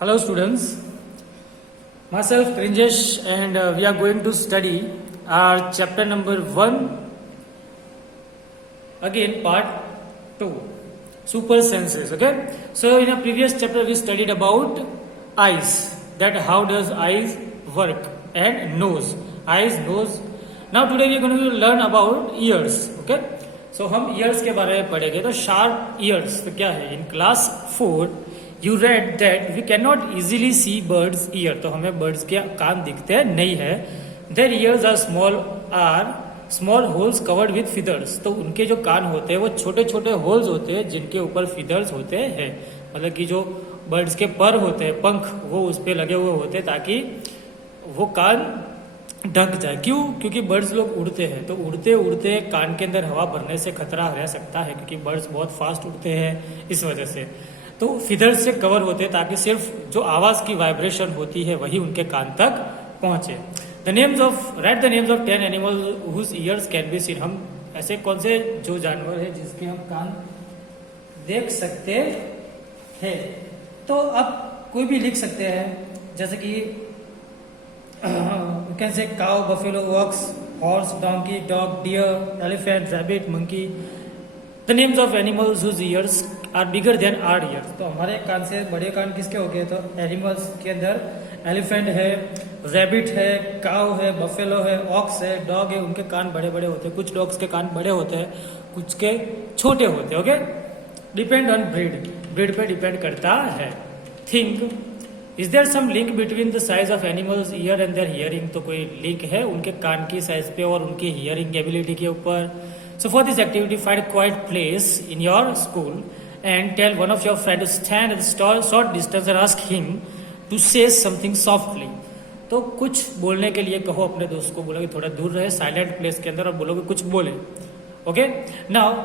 Hello students, myself Krinjesh and we are going to study our chapter number 1, again part 2, super senses. Okay, so in a previous chapter we studied about eyes, that how does eyes work, and nose, eyes, nose. Now today we are going to learn about ears. Okay, so हम ears के बारे में पढ़ेंगे. तो sharp ears तो क्या है? In class 4 you read that we can not easily see birds ear, तो हमें बर्ड्स के कान दिखते नहीं है. Their ears are small holes covered with feathers, तो उनके जो कान होते हैं वो छोटे छोटे होल्स होते हैं जिनके ऊपर फिदर्स होते हैं, मतलब कि जो बर्ड्स के पर होते हैं, पंख, वो उस पर लगे हुए होते हैं ताकि वो कान ढक जाए. क्यों? क्योंकि बर्ड्स लोग उड़ते हैं, तो उड़ते उड़ते कान के अंदर हवा भरने से खतरा रह सकता है, क्योंकि बर्ड्स बहुत फास्ट उड़ते हैं. इस वजह से तो फिदर्स से कवर होते हैं ताकि सिर्फ जो आवाज की वाइब्रेशन होती है वही उनके कान तक पहुंचे. Write the names of 10 animals whose ears can be seen. हम ऐसे कौन से जो जानवर है जिसके हम कान देख सकते हैं, तो आप कोई भी लिख सकते हैं, जैसे कि you can say cow, buffalo, ox, horse, donkey, dog, deer, elephant, rabbit, monkey. The names of animals whose ears are bigger than our ears. तो हमारे कान से बड़े कान किसके हो गए? तो एनिमल्स के अंदर एलिफेंट है, रैबिट है, काउ है, बफेलो है, ऑक्स है, डॉग है. उनके कान बड़े बड़े होते हैं. कुछ डॉग्स के कान बड़े होते हैं, कुछ के छोटे होते हैं. ओके, डिपेंड ऑन ब्रीड पे डिपेंड करता है. Think, is there some link between the size of animals ear and their hearing. तो कोई लिंक है उनके कान की साइज पे और उनकी हियरिंग एबिलिटी के ऊपर. So for this activity, find a quiet place in your school and tell one of your friends to stand at a short distance and ask him to say something softly. तो कुछ बोलने के लिए कहो अपने दोस्त को, बोलो कि थोड़ा दूर रहे साइलेंट प्लेस के अंदर और बोलो कि कुछ बोले. Okay, now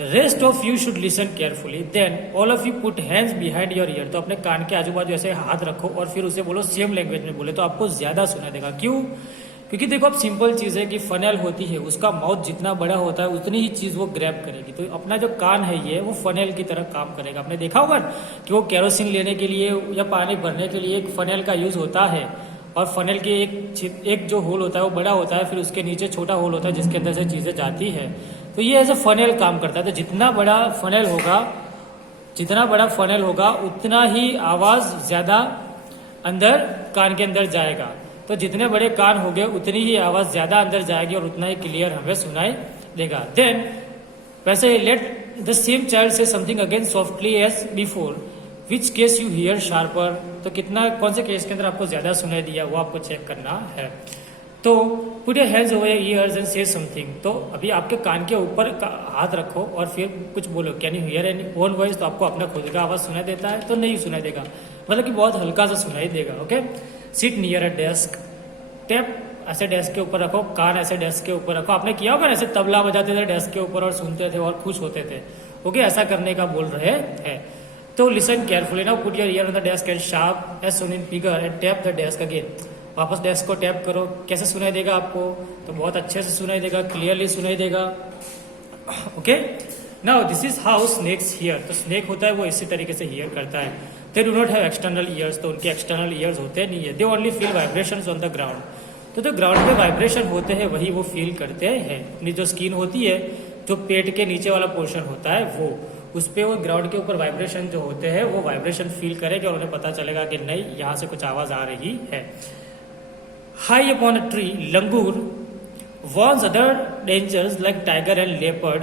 rest of you should listen carefully. Then all of you put hands behind your ear. तो अपने कान के आजू बाजू ऐसे हाथ रखो और फिर उसे बोलो सेम लैंग्वेज में बोले, तो आपको ज्यादा सुनाई देगा. क्यों? क्योंकि देखो, अब सिंपल चीज है कि फनेल होती है, उसका माउथ जितना बड़ा होता है उतनी ही चीज वो ग्रैब करेगी. तो अपना जो कान है ये वो फनेल की तरह काम करेगा. आपने देखा होगा कि वो केरोसिन लेने के लिए या पानी भरने के लिए एक फनेल का यूज होता है, और फनेल के एक जो होल होता है वो बड़ा होता है, फिर उसके नीचे छोटा होल होता है जिसके अंदर से चीजें जाती है. तो ये ऐसे फनेल काम करता है. तो जितना बड़ा फनेल होगा उतना ही आवाज ज्यादा अंदर कान के अंदर जाएगा. तो जितने बड़े कान हो गए उतनी ही आवाज ज्यादा अंदर जाएगी और उतना ही क्लियर हमें सुनाई देगा. देन वैसे let the same child say something again softly as before, which case you hear sharper. तो कितना, कौन से केस के अंदर आपको ज्यादा सुनाई दिया वो आपको चेक करना है. तो put your hands over your ears and से समथिंग. तो अभी आपके कान के ऊपर हाथ रखो और फिर कुछ बोलो. Can you here any own voice. तो आपको अपना खुद का आवाज सुनाई देता है तो नहीं सुनाई देगा, मतलब कि बहुत हल्का सा सुनाई देगा. Okay, seat near a desk. Tap ऐसे डेस्क के ऊपर रखो, कान ऐसे डेस्क के ऊपर रखो. आपने किया होगा ऐसे तबला बजाते थे डेस्क के ऊपर और सुनते थे और खुश होते थे. ओके, ऐसा करने का बोल रहे हैं. तो listen carefully. Now put your ear on the desk and sharp as soon in figure and tap the desk again. वापस डेस्क को टैप करो. कैसे सुनाई देगा आपको? तो बहुत अच्छे से सुनाई देगा, क्लियरली सुनाई देगा. Okay, now this is how snakes hear. तो स्नेक होता है वो इसी तरीके से हियर करता है. They do not have external ears. तो उनके एक्सटर्नल ईयर्स होते नहीं है. They only feel vibrations on the ground. तो जो ग्राउंड पे वाइब्रेशन होते हैं वही वो फील करते हैं. अपनी जो स्किन होती है, जो पेट के नीचे वाला पोर्शन होता है वो, उस पे वो ग्राउंड के ऊपर वाइब्रेशन जो होते हैं वो वाइब्रेशन फील करेगा और उन्हें पता चलेगा कि नहीं, यहाँ से कुछ आवाज आ रही है. High upon a tree, langur warns other dangers like tiger and leopard.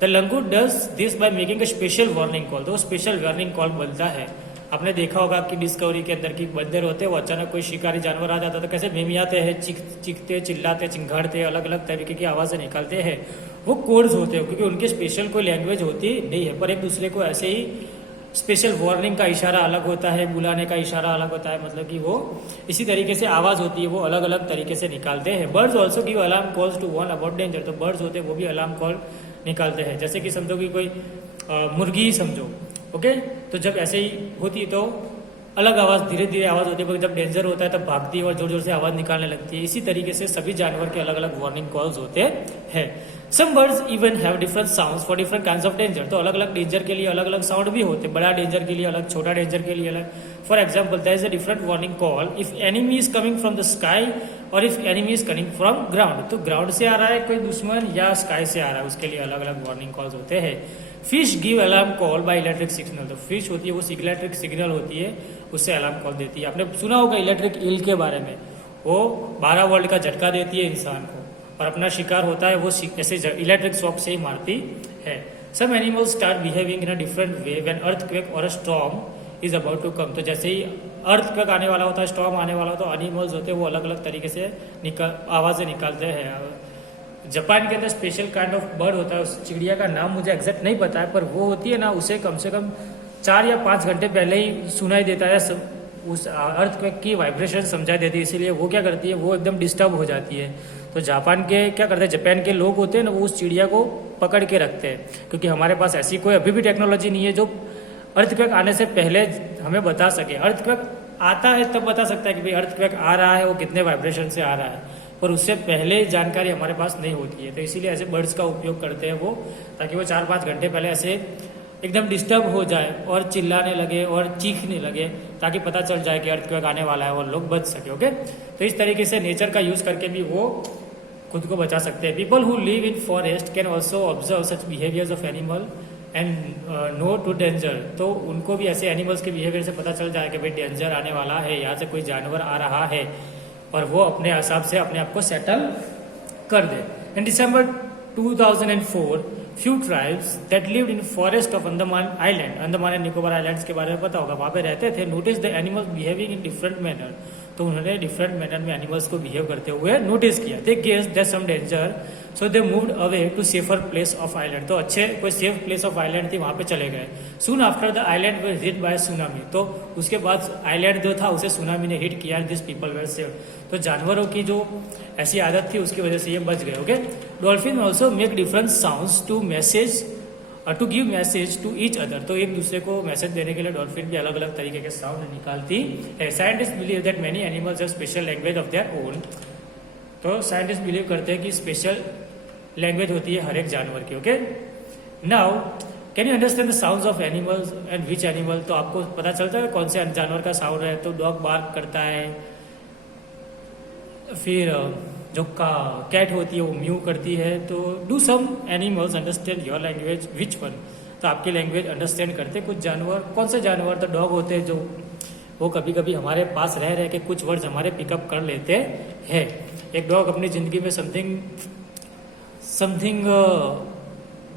The langur does this by making a special warning call. तो स्पेशल वार्निंग कॉल बोलता है. आपने देखा होगा कि डिस्कवरी के अंदर की बंदर होते हैं, वो अचानक कोई शिकारी जानवर आ जाता है तो कैसे मेमियाते हैं, चीखते, चिल्लाते, चिंगाड़ते, अलग अलग तरीके की आवाजें निकालते हैं. वो कोड्स होते हैं क्योंकि उनके स्पेशल कोई लैंग्वेज होती नहीं है, पर एक दूसरे को ऐसे ही स्पेशल वार्निंग का इशारा अलग होता है, बुलाने का इशारा अलग होता है, मतलब कि वो इसी तरीके से आवाज होती है वो अलग अलग तरीके से निकालते हैं. Birds also give alarm calls to warn about danger. तो बर्ड्स होते हैं वो भी अलार्म कॉल निकालते हैं. जैसे कि समझो कि कोई मुर्गी ही समझो. ओके, तो जब ऐसे ही होती है तो अलग आवाज, धीरे धीरे आवाज होती है, जब डेंजर होता है तब भागती है और जोर जोर से आवाज निकालने लगती है. इसी तरीके से सभी जानवर के अलग अलग वार्निंग कॉल्स होते हैं. Some birds even have different sounds for different kinds of danger. तो अलग अलग डेंजर के लिए अलग अलग साउंड भी होते हैं. बड़ा डेंजर के लिए अलग, छोटा डेंजर के लिए अलग. For example there is a different warning call if enemy is coming from the sky और if enemy is coming from ground. तो ग्राउंड से आ रहा है कोई दुश्मन या स्काई से आ रहा है, उसके लिए अलग अलग वार्निंग कॉल्स होते हैं। Fish give alarm call by electric signal. तो फिश होती है वो इलेक्ट्रिक सिग्नल होती है, उससे अलार्म कॉल देती है। आपने सुना होगा इलेक्ट्रिक ईल के बारे में, वो 12 वोल्ट का झटका देती है इंसान को और अपना शिकार होता है वो ऐसे इलेक्ट्रिक शॉक से ही मारती है। Some animals start behaving in a different way when earthquake और a storm is about to come. तो जैसे ही अर्थक्वेक आने वाला होता है, स्टॉर्म आने वाला होता है, तो एनिमल्स होते हैं वो अलग अलग तरीके से आवाजें निकालते हैं। जापान के अंदर स्पेशल काइंड ऑफ बर्ड होता है, उस चिड़िया का नाम मुझे एग्जैक्ट नहीं पता है, पर वो होती है ना, उसे कम से कम 4 या 5 घंटे पहले ही सुनाई देता है उस अर्थक्वेक की वाइब्रेशन समझाई देती है, इसीलिए वो क्या करती है, वो एकदम डिस्टर्ब हो जाती है। तो जापान के क्या करते हैं, जापान के लोग होते हैं ना, वो उस चिड़िया को पकड़ के रखते हैं, क्योंकि हमारे पास ऐसी कोई अभी भी टेक्नोलॉजी नहीं है जो अर्थक्वेक आने से पहले हमें बता सके। अर्थक्वेक आता है तब बता सकता है कि भाई अर्थक्वेक आ रहा है, वो कितने वाइब्रेशन से आ रहा है, पर उससे पहले जानकारी हमारे पास नहीं होती है। तो इसीलिए ऐसे बर्ड्स का उपयोग करते हैं वो, ताकि वो 4-5 घंटे पहले ऐसे एकदम डिस्टर्ब हो जाए और चिल्लाने लगे और चीखने लगे, ताकि पता चल जाए कि अर्थक्वेक आने वाला है और लोग बच सके। ओके, तो इस तरीके से नेचर का यूज करके भी वो खुद को बचा सकते हैं। People who live in forest can also observe such behaviours of animal and know to danger. तो उनको भी ऐसे एनिमल्स के बिहेवियर से पता चल जाए कि भाई डेंजर आने वाला है, यहाँ से कोई जानवर आ रहा है, और वो अपने हिसाब से अपने आप को सेटल कर दे। इन दिसंबर 2004 few tribes that lived in forest of Andaman Island, Andaman and Nicobar islands के बारे में पता होगा, वहाँ पे रहते थे, notice the animals behaving in different manner. तो उन्होंने डिफरेंट मैनर में एनिमल्स को बिहेव करते हुए नोटिस किया। They guessed there some danger so they moved away to safer place of island. तो अच्छे कोई सेफ प्लेस ऑफ आइलैंड थी, वहाँ पे चले गए। Soon after the island were hit by tsunami. तो उसके बाद आइलैंड जो था उसे सुनामी ने हिट किया, दिस पीपल वर सेव्ड। तो जानवरों की जो ऐसी आदत थी उसकी वजह से ये बच गए। Okay, dolphin also make different sounds to message to give message to each other. तो एक दूसरे को मैसेज देने के लिए डॉल्फिन भी अलग अलग तरीके के साउंड निकालती है। Scientist believe that many animals have special language of their own. तो साइंटिस्ट बिलीव करते हैं कि स्पेशल लैंग्वेज होती है हर एक जानवर की। Okay, now can you understand the sounds of animals and which animal. तो आपको पता चलता है कौन से जानवर का साउंड है। तो डॉग बार्क करता है, फिर जो कैट होती है वो म्यू करती है। तो do some animals understand your language, which one. तो आपकी लैंग्वेज अंडरस्टैंड करते कुछ जानवर। कौन से जानवर? तो डॉग होते हैं जो वो कभी कभी हमारे पास रह के कुछ वर्ड्स हमारे पिकअप कर लेते हैं। एक डॉग अपनी जिंदगी में समथिंग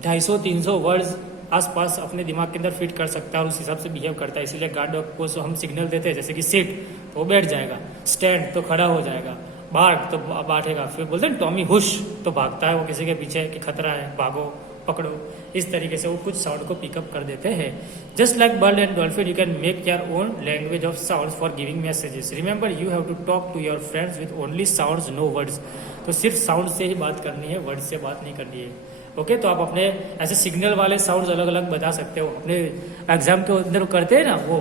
250-300 वर्ड्स आसपास अपने दिमाग के अंदर फिट कर सकता है और उस हिसाब से बिहेव करता है। इसीलिए गार्ड डॉग को हम सिग्नल देते हैं, जैसे कि सिट तो वो बैठ जाएगा, स्टैंड तो खड़ा हो जाएगा, बार्क तो बैठेगा, फिर बोलते हैं टॉमी हुश तो भागता है वो किसी के पीछे कि खतरा है, भागो पकड़ो। इस तरीके से वो कुछ साउंड को पिकअप कर देते हैं। Just like bird and dolphin you can make your own language of sounds for giving messages. Remember you have to talk to your friends with only sounds, no words. तो सिर्फ sound से ही बात करनी है, word से बात नहीं करनी है। ओके, तो आप अपने ऐसे सिग्नल वाले साउंड्स अलग अलग बता सकते हो। अपने एग्जाम के अंदर करते हैं ना वो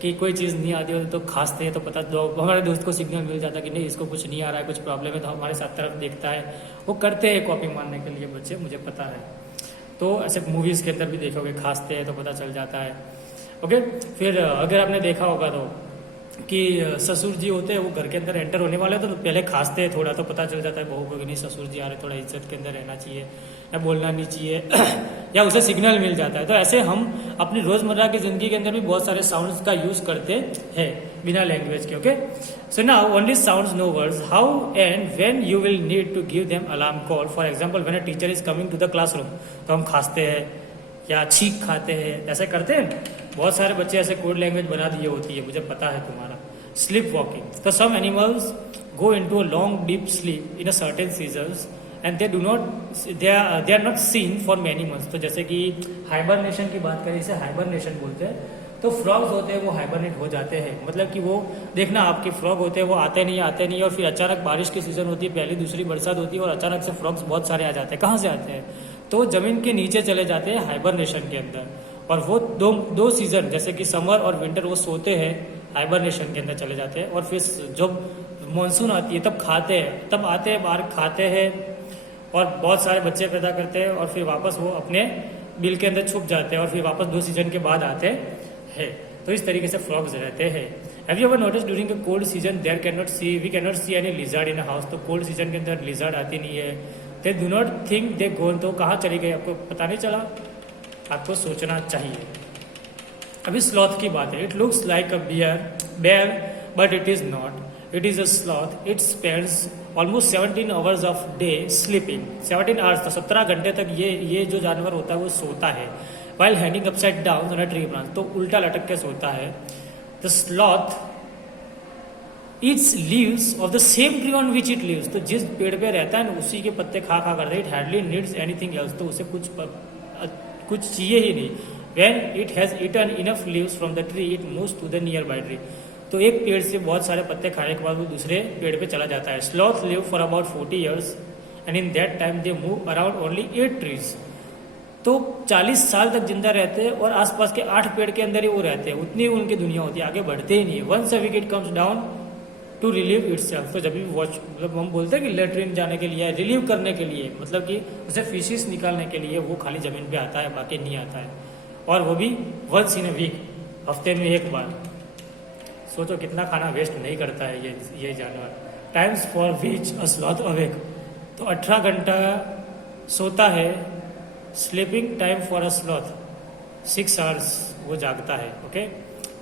कि कोई चीज़ नहीं आती हो तो खांसते हैं, तो पता दो हमारे दोस्त को सिग्नल मिल जाता कि नहीं इसको कुछ नहीं आ रहा है, कुछ प्रॉब्लम है, तो हमारे साथ तरफ देखता है। वो करते हैं कॉपी मारने के लिए बच्चे, मुझे पता है। तो ऐसे मूवीज़ के अंदर भी देखोगे खांसते हैं तो पता चल जाता है। ओके, फिर अगर आपने देखा होगा तो कि ससुर जी होते हैं वो घर के अंदर एंटर होने वाले तो पहले खांसते हैं थोड़ा, तो पता चल जाता है बहू को कि नहीं ससुर जी आ रहे, थोड़ा इज्जत के अंदर रहना चाहिए या बोलना नहीं चाहिए या उसे सिग्नल मिल जाता है। तो ऐसे हम अपनी रोजमर्रा की जिंदगी के अंदर भी बहुत सारे साउंड्स का यूज करते हैं बिना लैंग्वेज के। Okay, so now only sounds, no words. How and when you will need to give them alarm call. For example when a teacher is coming to the classroom, तो हम खांसते हैं या छींक खाते हैं, ऐसे करते हैं। बहुत सारे बच्चे ऐसे कोड लैंग्वेज बना दिए होती है, मुझे पता है तुम्हारा। स्लीप वॉकिंग, तो some animals go into a long deep sleep in a certain seasons and they are not seen for many months। तो जैसे कि हाइबरनेशन की बात करें, इसे हाइबरनेशन बोलते हैं। तो फ्रॉग्स होते हैं वो हाइबरनेट हो जाते हैं, मतलब कि वो देखना आपके फ्रॉग होते हैं वो आते नहीं और फिर अचानक बारिश की सीजन होती है, पहली दूसरी बरसात होती है और अचानक से फ्रॉग्स बहुत सारे आ जाते हैं। कहाँ से आते हैं? तो जमीन के नीचे चले जाते हैं हाइबरनेशन के अंदर। और वो दो सीजन जैसे कि समर और विंटर वो सोते हैं हाइबरनेशन के अंदर चले जाते हैं। और फिर जब मानसून आती है तब खाते हैं, तब आते हैं बाहर खाते हैं और बहुत सारे बच्चे पैदा करते हैं और फिर वापस वो अपने बिल के अंदर छुप जाते हैं और फिर वापस 2 सीजन के बाद आते हैं। तो इस तरीके से फ्रॉग्स रहते हैं। Have you ever notice during a cold season we can not see any lizard in a house. तो कोल्ड सीजन के अंदर लिजर्ड आती नहीं है। They do not think they gone, तो कहाँ चली गई आपको पता नहीं चला, आपको सोचना चाहिए। अभी स्लॉथ की बात है। It looks like a bear but it is not, it is a sloth. It spends almost 17 hours of day sleeping. 17 hours तक 17 घंटे तक ये जो जानवर होता है वो सोता है। While hanging upside down on a tree branch, तो उल्टा लटक के सोता है। The sloth eats leaves off the same tree on which it lives, तो जिस पेड़ पे रहता है ना उसी के पत्ते खा करते। It hardly needs anything else, तो उसे कुछ चाहिए ही नहीं। When it has eaten enough leaves from the tree, it moves to the nearby tree. तो एक पेड़ से बहुत सारे पत्ते खाने के बाद वो दूसरे पेड़ पे चला जाता है। Sloth live for about 40 years and in that time they move around only 8 trees. तो 40 साल तक जिंदा रहते हैं और आसपास के 8 पेड़ के अंदर ही वो रहते हैं, उतनी उनकी दुनिया होती है, आगे बढ़ते ही नहीं है। Once a week it comes down to relieve itself. तो जब भी वॉच मतलब हम बोलते हैं कि लेटरिन जाने के लिए, रिलीव करने के लिए, मतलब कि उसे फिशेस निकालने के लिए वो खाली जमीन पे आता है, बाकी नहीं आता है। और वो भी वंस इन अ वीक, हफ्ते में एक बार। सोचो कितना खाना वेस्ट नहीं करता है ये जानवर। Times for which a sloth awake, तो 18 घंटा सोता है। Sleeping time for a sloth 6 hours वो जागता है। ओके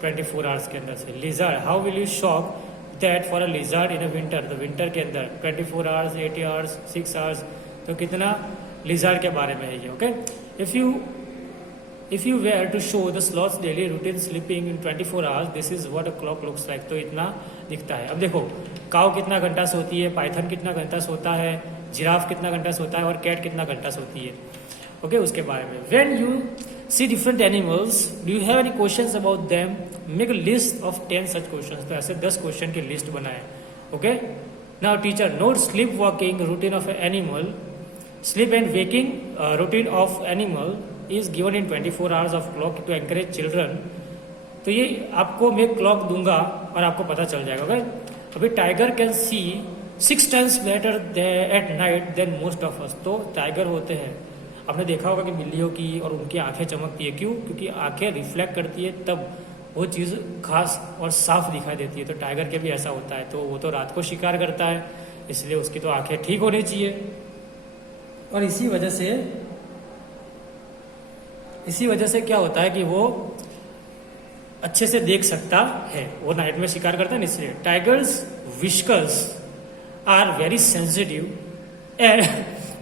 24 आवर्स के अंदर से। Lizard, how will you shock that for a lizard in a winter, तो विंटर के अंदर 24 आवर्स, 80 आवर्स, 6 आवर्स, तो कितना लिजर्ड के बारे में है ये। Okay If you were to show the sloth's daily routine sleeping in 24 hours, this is what a clock looks like. तो इतना दिखता है। अब देखो काऊ कितना घंटा सोती है, पाइथन कितना घंटा सोता है, जिराफ कितना घंटा सोता है और कैट कितना घंटा सोती है। ओके उसके बारे में। When you see different animals, do you have any questions about them? Make a list of 10 such questions. तो ऐसे 10 क्वेश्चन की लिस्ट बनाए। Okay now teacher note sleep walking routine of an animal, sleep and waking routine of animal is given in 24 hours of clock to encourage children. तो ये आपको मैं clock दूंगा और आपको पता चल जाएगा। ओके अभी tiger can see 6 times better at night than most of us. तो टाइगर होते हैं, आपने देखा होगा कि बिल्लियों की और उनकी आंखें चमकती है। क्यों? क्योंकि आंखें रिफ्लेक्ट करती है, तब वो चीज़ खास और साफ दिखाई देती है। तो टाइगर के भी ऐसा होता है। तो वो तो रात को शिकार करता है, इसलिए उसकी तो आंखें ठीक होनी चाहिए। और इसी वजह से क्या होता है कि वो अच्छे से देख सकता है। वो नाइट में शिकार करता है ना, इसलिए। Tigers whiskers are very sensitive and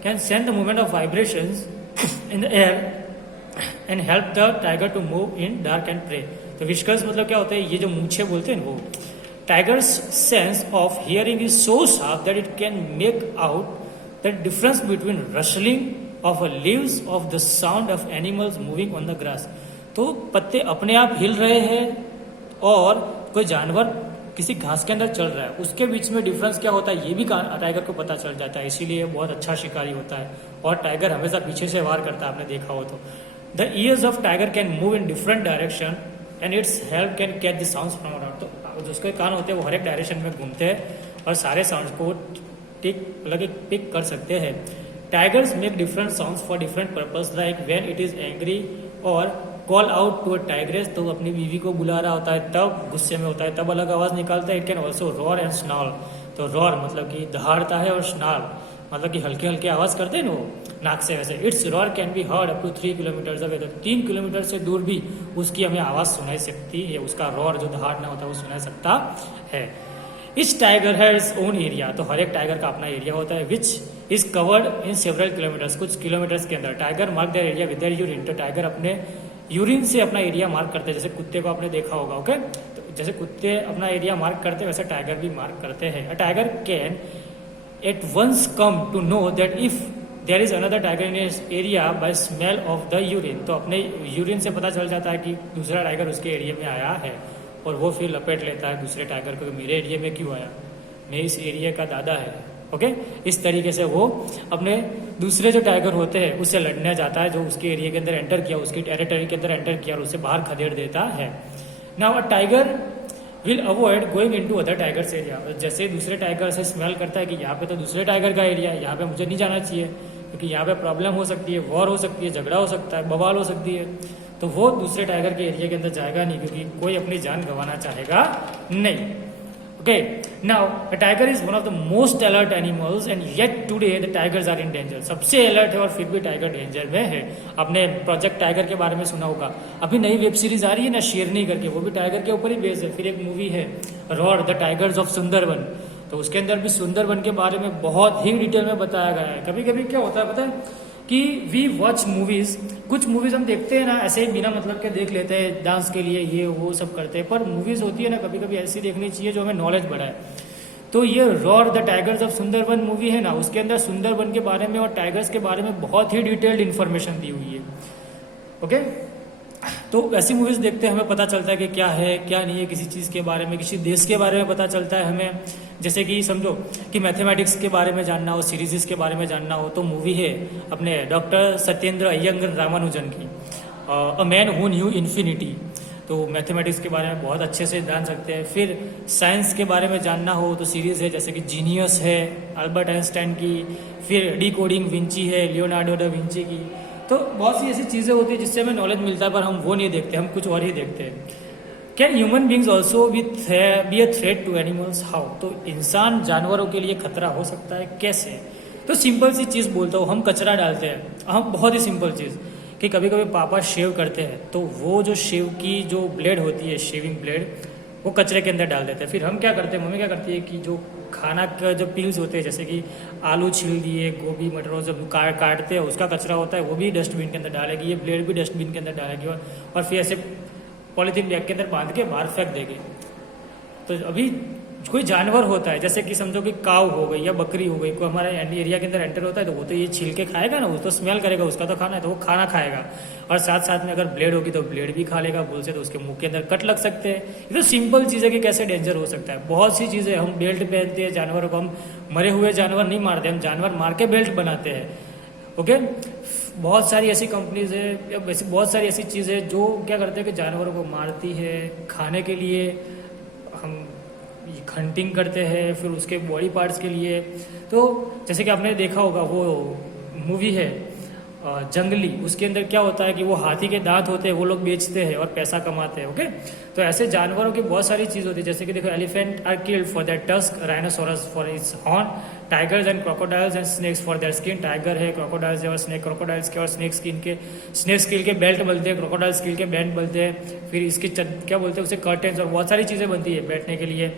can send the movement of vibrations in the air and help the tiger to move in dark and prey. तो विस्कर्स मतलब क्या होता है, ये जो मूंछें बोलते हैं वो। Tiger's sense of hearing is so sharp that it can make out the difference between rustling of leaves of the sound of animals moving on the grass. तो पत्ते अपने आप हिल रहे हैं और कोई जानवर किसी घास के अंदर चल रहा है, उसके बीच में डिफरेंस क्या होता है ये भी टाइगर को पता चल जाता है। इसीलिए बहुत अच्छा शिकारी होता है। और टाइगर हमेशा पीछे से वार करता है, आपने देखा हो तो। The years of tiger can move in different direction and it's help can catch the sounds from around. तो जो उसके कान होते हैं वो हर एक डायरेक्शन में घूमते हैं और सारे साउंड्स को पिक कर सकते हैं। Tigers make different sounds for different purpose, like when it is angry or call out to a tigress, तो अपनी बीवी को बुला रहा होता है, तब गुस्से में होता है तब अलग आवाज निकालता है। It can also roar and snarl. तो roar मतलब कि दहाड़ता है और snarl मतलब कि हल्के हल्के आवाज करते हैं ना वो नाक से, वैसे। Its roar can be heard up to 3 kilometers away. 3 kilometre से दूर भी उसकी हमें आवाज सुनाई सकती है। उसका roar जो दहाड़ना होता है वो सुनाई सकता है। इच टाइगर है इट्स ओन एरिया, तो हर एक टाइगर का अपना एरिया होता है। Which is covered in several kilometres, कुछ किलोमीटर्स के अंदर। Tiger mark their area with their urine, तो टाइगर अपने यूरिन से अपना एरिया मार्क करते हैं। जैसे कुत्ते को आपने देखा होगा। ओके तो जैसे कुत्ते अपना एरिया मार्क करते हैं वैसे टाइगर भी मार्क करते हैं। A tiger can at once come to know that if there is another tiger in इस area by smell of the urine, तो अपने यूरिन से पता चल जाता है कि दूसरा टाइगर उसके एरिया में आया है और वो फिर लपेट लेता है दूसरे टाइगर को, मेरे एरिया में क्यों आया, मेरे इस एरिया का दादा है। ओके इस तरीके से वो अपने दूसरे जो टाइगर होते हैं उससे लड़ने जाता है, जो उसके एरिया के अंदर एंटर किया, उसकी टेरिटरी के अंदर एंटर किया और उसे बाहर खदेड़ देता है। Now a tiger will avoid going into other tigers area, जैसे दूसरे टाइगर से स्मेल करता है कि यहाँ पे तो दूसरे टाइगर का एरिया है, यहाँ पे मुझे नहीं जाना चाहिए क्योंकि यहाँ पे प्रॉब्लम हो सकती है, वॉर हो सकती है, झगड़ा हो सकता है, बवाल हो सकती है, तो वो दूसरे टाइगर के एरिया के अंदर जाएगा नहीं, क्योंकि कोई अपनी जान गंवाना चाहेगा नहीं। Okay, now the tiger is one of the most alert animals and yet today the tigers are in danger. सबसे अलर्ट है और फिर भी टाइगर डेंजर में है। आपने प्रोजेक्ट टाइगर के बारे में सुना होगा, अभी नई वेब सीरीज आ रही है ना शेरनी करके, वो भी टाइगर के ऊपर ही बेस्ड है। फिर एक मूवी है rod the tigers of Sundarban, तो उसके अंदर भी सुंदरबन के बारे में बहुत ही डिटेल में बताया गया है। कभी कभी क्या होता है पता है कि वी वॉच मूवीज, कुछ मूवीज हम देखते हैं ना ऐसे ही बिना मतलब के देख लेते हैं, डांस के लिए ये वो सब करते हैं, पर मूवीज होती है ना कभी कभी ऐसी देखनी चाहिए जो हमें नॉलेज बढ़ाए। तो ये roar the tigers of Sundarban movie है ना, उसके अंदर सुंदरबन के बारे में और टाइगर्स के बारे में बहुत ही डिटेल्ड इन्फॉर्मेशन दी हुई है। ओके, तो ऐसी मूवीज देखते हैं हमें पता चलता है कि क्या है क्या नहीं है, किसी चीज़ के बारे में, किसी देश के बारे में पता चलता है हमें। जैसे कि समझो कि मैथमेटिक्स के बारे में जानना हो, सीरीज के बारे में जानना हो, तो मूवी है अपने डॉक्टर सत्येंद्र अय्यंगर रामानुजन की a man who new infinity, तो मैथमेटिक्स के बारे में बहुत अच्छे से जान सकते हैं। फिर साइंस के बारे में जानना हो तो सीरीज है जैसे कि जीनियस है अल्बर्ट आइंस्टाइन की, फिर डिकोडिंग विंची है लियोनार्डो डा विंची की। तो बहुत सी ऐसी चीज़ें होती है जिससे हमें नॉलेज मिलता है, पर हम वो नहीं देखते, हम कुछ और ही देखते हैं। Can human beings also be a threat to animals, how? तो इंसान जानवरों के लिए खतरा हो सकता है, कैसे? तो सिंपल सी चीज़ बोलता हूँ, हम कचरा डालते हैं, हम बहुत ही सिंपल चीज़ कि कभी कभी पापा शेव करते हैं तो वो जो शेव की जो ब्लेड होती है, शेविंग ब्लेड, वो कचरे के अंदर डाल देते हैं। फिर हम क्या करते हैं, मम्मी क्या करती है कि जो खाना का जो पील्स होते हैं जैसे कि आलू छील दिए, गोभी मटर जब काटते हैं उसका कचरा होता है वो भी डस्टबिन के अंदर डालेगी, ये ब्लेड भी डस्टबिन के अंदर डालेगी और फिर ऐसे पॉलीथीन बैग के अंदर बांध के बाहर फेंक देगी। तो अभी कोई जानवर होता है जैसे कि समझो कि काऊ हो गई या बकरी हो गई, कोई हमारे एरिया के अंदर एंटर होता है तो वो तो ये छील के खाएगा ना, वो तो स्मेल करेगा, उसका तो खाना है तो वो खाना खाएगा, और साथ साथ में अगर ब्लेड होगी तो ब्लेड भी खा लेगा भूल से, तो उसके मुंह के अंदर कट लग सकते हैं। ये तो सिंपल चीज़ है कि कैसे डेंजर हो सकता है। बहुत सी चीज़ें, हम बेल्ट पहनते हैं जानवरों को, हम मरे हुए जानवर नहीं मारते, हम जानवर मार के बेल्ट बनाते हैं। ओके, बहुत सारी ऐसी कंपनीज है या बहुत सारी ऐसी चीज़ें जो क्या करते हैं कि जानवरों को मारती है खाने के लिए, हम हंटिंग करते हैं, फिर उसके बॉडी पार्ट्स के लिए। तो जैसे कि आपने देखा होगा वो मूवी है जंगली, उसके अंदर क्या होता है कि वो हाथी के दांत होते हैं, वो लोग बेचते हैं और पैसा कमाते हैं। ओके, तो ऐसे जानवरों की बहुत सारी चीज़ होती है, जैसे कि देखो elephant are killed for their tusk, rhinoceros for its horn, tigers and crocodiles and snakes for their skin. Tiger है, क्रोकोडाइल्स है और स्नेक, क्रोकोडाइल्स के और स्नेक स्किन के, स्नेक स्किन के बेल्ट बनते हैं, क्रोकोडाइल स्किन के बैंड बनते हैं, फिर इसकी क्या बोलते हैं उसे कर्टेन्स, और बहुत सारी चीज़ें बनती है बैठने के लिए।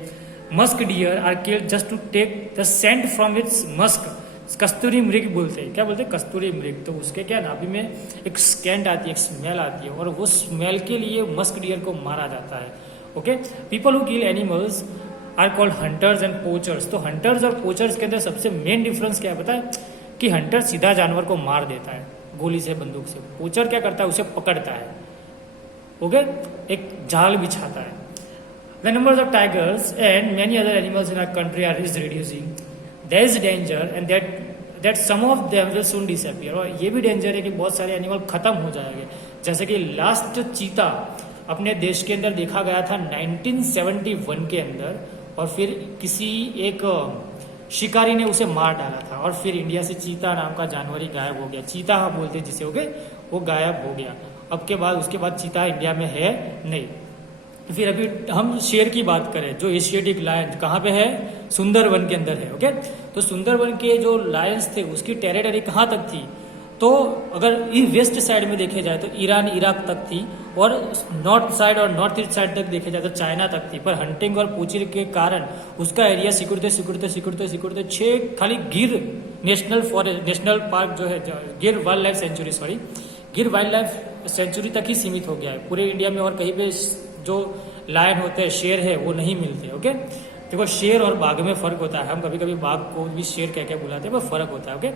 Musk deer are killed just to take the scent from its musk, कस्तूरी मृग बोलते हैं, क्या बोलते हैं कस्तूरी मृग, तो उसके क्या नाभि में एक स्केंट आती है, एक स्मेल आती है, और वो स्मेल के लिए मस्क डियर को मारा जाता है। Okay, people who kill animals are called hunters and poachers. तो हंटर्स और पोचर्स के अंदर सबसे मेन डिफरेंस क्या है पता है कि हंटर सीधा जानवर को मार देता है गोली से, बंदूक से, पोचर क्या करता है उसे पकड़ता है। ओके, एक जाल बिछाता है। The numbers of tigers and many other animals in our country are is reducing. There is danger and that some of them will soon disappear. और ये भी डेंजर है कि बहुत सारे एनिमल खत्म हो जाएंगे। जैसे कि लास्ट चीता अपने देश के अंदर देखा गया था 1971 के अंदर, और फिर किसी एक शिकारी ने उसे मार डाला था, और फिर इंडिया से चीता नाम का जानवर ही गायब हो गया। चीता हम बोलते हैं जिसे, हो गए वो गायब हो गया। अब के बाद उसके बाद चीता इंडिया में है नहीं। फिर अभी हम शेर की बात करें, जो एशियाटिक लायन कहाँ पे है, सुंदरवन के अंदर है। ओके, तो सुंदरवन के जो लायंस थे उसकी टेरिटरी कहाँ तक थी, तो अगर वेस्ट साइड में देखे जाए तो ईरान इराक तक थी, और नॉर्थ साइड और नॉर्थ ईस्ट साइड तक देखे जाए तो चाइना तक थी। पर हंटिंग और पोचिंग के कारण उसका एरिया सिकुड़ते 6 खाली गिर नेशनल पार्क जो है, गिर वाइल्ड लाइफ सेंचुरी, गिर वाइल्ड लाइफ सेंचुरी तक ही सीमित हो गया है पूरे इंडिया में, और कहीं पे जो लायन होते हैं, शेर है, वो नहीं मिलते। ओके, देखो शेर और बाघ में फर्क होता है, हम कभी कभी बाघ को भी शेर कह के बुलाते हैं, पर फर्क होता है। Okay,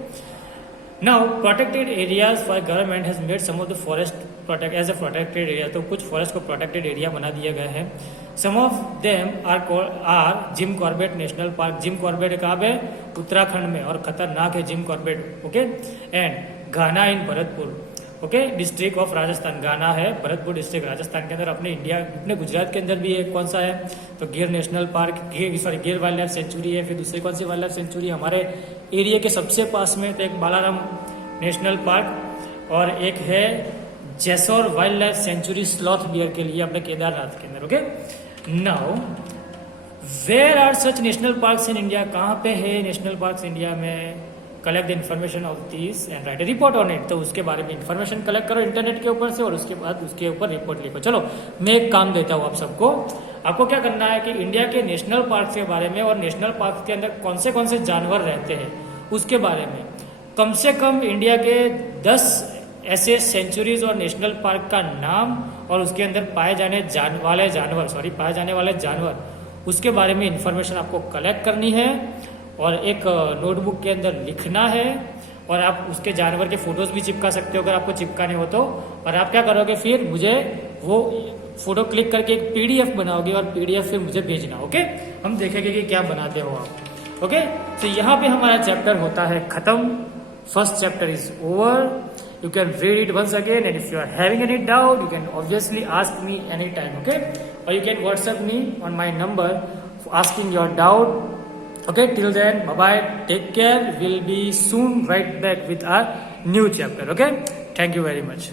now protected areas for government has made some of the forest protect as a protected area, तो कुछ फॉरेस्ट को प्रोटेक्टेड एरिया बना दिया गया है। Some of them are Jim Corbett national park. Jim Corbett कहाँ पे, उत्तराखंड में, और खतरनाक है Jim Corbett. Okay, and Ghana in Bharatpur, okay, district of Rajasthan, Ghana है भरतपुर डिस्ट्रिक्ट राजस्थान के अंदर। अपने गुजरात के अंदर भी है, कौन सा है, तो गिर नेशनल पार्क, गिर वाइल्ड लाइफ सेंचुरी है। फिर दूसरी कौन सी वाइल्ड लाइफ सेंचुरी हमारे एरिया के सबसे पास में, तो एक बालाराम नेशनल पार्क, और एक है Jessore wild life sanctuary sloth bear के लिए अपने केदारनाथ के अंदर. Okay, now where are such national parks in India? कहाँ पे है नेशनल पार्क्स इंडिया में? Collect the information of this and write a report on it. तो उसके बारे में इन्फॉर्मेशन कलेक्ट करो इंटरनेट के ऊपर से और उसके बाद उसके ऊपर रिपोर्ट लिखो. चलो मैं एक काम देता हूँ आप सबको. आपको क्या करना है कि इंडिया के नेशनल पार्क के बारे में और नेशनल पार्क के अंदर कौन से जानवर रहते हैं उसके बारे में कम से कम इंडिया के 10 ऐसे सेंचुरीज और नेशनल पार्क का नाम और उसके अंदर पाए जाने वाले जानवर उसके बारे में इंफॉर्मेशन आपको कलेक्ट करनी है और एक नोटबुक के अंदर लिखना है. और आप उसके जानवर के फोटोज भी चिपका सकते हो अगर आपको चिपकाने हो तो. और आप क्या करोगे फिर मुझे वो फोटो क्लिक करके एक पीडीएफ बनाओगे और पीडीएफ फिर मुझे भेजना. ओके, हम देखेंगे कि क्या बनाते हो आप. ओके, तो यहाँ पे हमारा चैप्टर होता है खत्म. First chapter is over. You can read it once again, and if you are having any doubt, you can obviously ask me anytime, okay? Or you can WhatsApp me on my number for asking your doubt. Okay, till then, bye-bye, take care. We'll be soon right back with our new chapter, okay? Thank you very much.